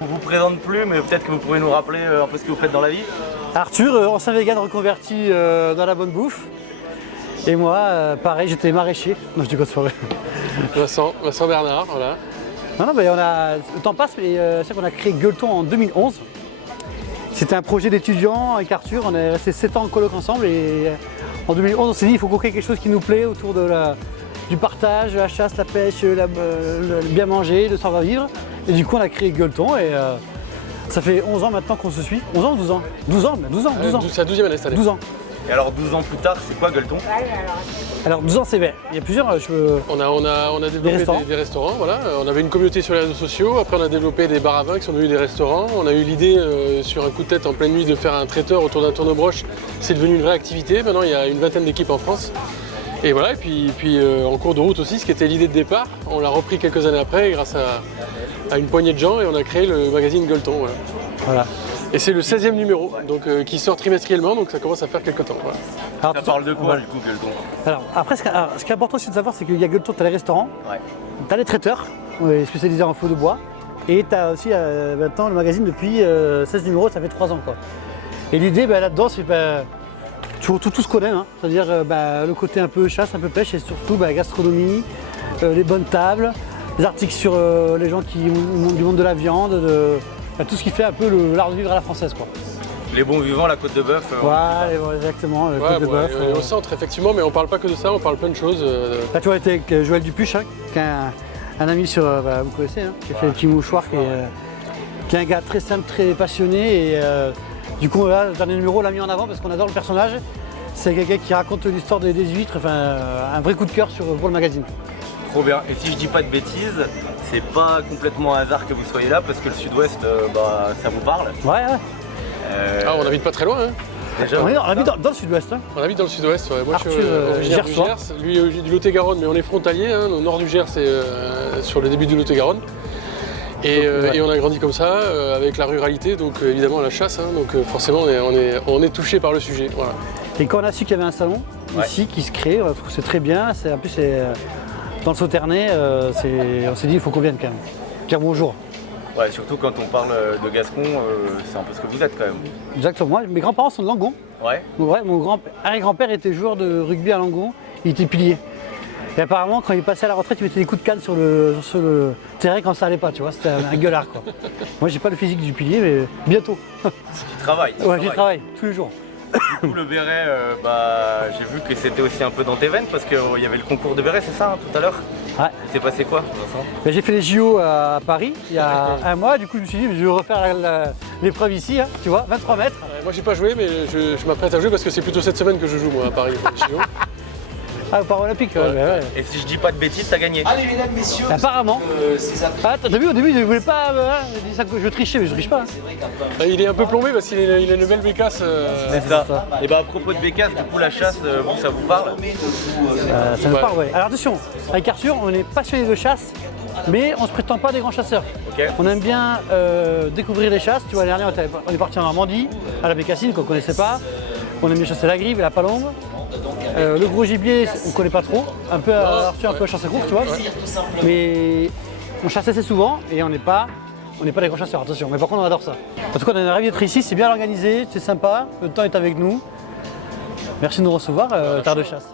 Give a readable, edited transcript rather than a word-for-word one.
On vous présente plus, mais peut-être que vous pourrez nous rappeler un peu ce que vous faites dans la vie. Arthur, ancien vegan reconverti dans la bonne bouffe. Et moi, pareil, j'étais maraîcher. Non, je dis quoi de soirée. Vincent Bernard, voilà. Non, mais le temps passe, mais c'est qu'on a créé Gueuleton en 2011. C'était un projet d'étudiants avec Arthur, on est resté 7 ans en coloc ensemble et en 2011 on s'est dit il faut qu'on crée quelque chose qui nous plaît autour du partage, de la chasse, la pêche, le bien manger, le savoir-vivre. Et du coup on a créé Gueuleton et ça fait 11 ans maintenant qu'on se suit. 11 ans ou 12 ans 12 ans, 12 ans. C'est la 12e année cette année. 12 ans. Et alors 12 ans plus tard, c'est quoi Gueuleton? Alors 12 ans c'est bien, il y a plusieurs... On a développé des restaurants, voilà. On avait une communauté sur les réseaux sociaux, après on a développé des bars à vin qui sont devenus des restaurants. On a eu l'idée sur un coup de tête en pleine nuit de faire un traiteur autour d'un tournebroche. C'est devenu une vraie activité, maintenant il y a une vingtaine d'équipes en France. Et voilà, et puis en cours de route aussi, ce qui était l'idée de départ, on l'a repris quelques années après grâce à une poignée de gens et on a créé le magazine Gueuleton. Voilà. Et c'est le 16e numéro, donc, qui sort trimestriellement, donc ça commence à faire quelques temps. Voilà. Alors, ça parle de quoi du coup Gueuleton? Alors après, ce qui est important aussi de savoir, c'est qu'il y a Gueuleton, tu as les restaurants, tu as les traiteurs, spécialisés en feu de bois, et tu as aussi maintenant le magazine depuis 16 numéros, ça fait 3 ans. Quoi. Et l'idée là-dedans, c'est tout se connaît, hein. C'est-à-dire le côté un peu chasse, un peu pêche, et surtout gastronomie, les bonnes tables, les articles sur les gens du monde de la viande, tout ce qui fait un peu l'art de vivre à la française. Quoi. Les bons vivants, la côte de bœuf. Exactement, la côte de bœuf. Au centre, effectivement, mais on parle pas que de ça, on parle plein de choses. Là, tu vois, été avec Joël Dupuche, qui est un ami vous connaissez, hein, qui a fait le petit mouchoir, qui est un gars très simple, très passionné. Et du coup, là, le dernier numéro, on l'a mis en avant parce qu'on adore le personnage. C'est quelqu'un qui raconte l'histoire des huîtres, un vrai coup de cœur pour le magazine. Trop bien. Et si je dis pas de bêtises, c'est pas complètement un hasard que vous soyez là parce que le Sud-Ouest, ça vous parle. Ouais. On habite pas très loin. Hein. Déjà, on habite dans le Sud-Ouest. Hein. On habite dans le Sud-Ouest. Ouais. Moi, Arthur, je suis originaire du Gers. Lui, du Lot-et-Garonne, mais on est frontalier. Hein. Au nord du Gers, c'est sur le début du Lot-et-Garonne. Et on a grandi comme ça, avec la ruralité, donc évidemment la chasse. Hein. Donc forcément, on est touché par le sujet. Voilà. Et quand on a su qu'il y avait un salon ici qui se crée, on trouve que c'est très bien. En plus, dans le Sauternais, on s'est dit il faut qu'on vienne quand même. Dire bonjour. Ouais, surtout quand on parle de Gascon, c'est un peu ce que vous êtes quand même. Exactement. Moi, mes grands-parents sont de Langon. Ouais. Mon arrière-grand-père était joueur de rugby à Langon, il était pilier. Et apparemment, quand il passait à la retraite, il mettait des coups de canne sur le terrain quand ça allait pas, tu vois, c'était un gueulard quoi. Moi, j'ai pas le physique du pilier, mais bientôt. Tu travailles. Ouais, j'y travaille, tous les jours. Du coup, le béret, j'ai vu que c'était aussi un peu dans tes veines parce qu'il y avait le concours de béret, c'est ça, hein, tout à l'heure? Ouais. Il s'est passé quoi, Vincent? J'ai fait les JO à Paris il y a un mois, du coup je me suis dit je vais refaire l'épreuve ici, hein, tu vois, 23 mètres. Moi j'ai pas joué mais je m'apprête à jouer parce que c'est plutôt cette semaine que je joue moi à Paris. Au Paralympique, ouais. Et si je dis pas de bêtises, t'as gagné? Allez mesdames, messieurs, apparemment. T'as vu au début il voulait pas, il dit ça que je trichais mais je triche pas. Hein. Il est un peu plombé parce qu'il a une belle bécasse. C'est ça. Et à propos de bécasse, du coup la chasse, ça vous parle? Ça me parle, ouais. Alors attention, avec Arthur, on est passionné de chasse, mais on se prétend pas des grands chasseurs. Okay. On aime bien découvrir les chasses. Tu vois, l'année dernière, on est parti en Normandie, à la bécassine qu'on connaissait pas. On aime bien chasser la grive et la palombe. Le gros gibier, on connaît pas trop. Un peu Arthur, un peu à chasse à course, tu vois. Mais on chasse assez souvent et on n'est pas des grands chasseurs, attention. Mais par contre, on adore ça. En tout cas, on est ravis d'être ici, c'est bien organisé, c'est sympa. Le temps est avec nous. Merci de nous recevoir, Terre de Chasse.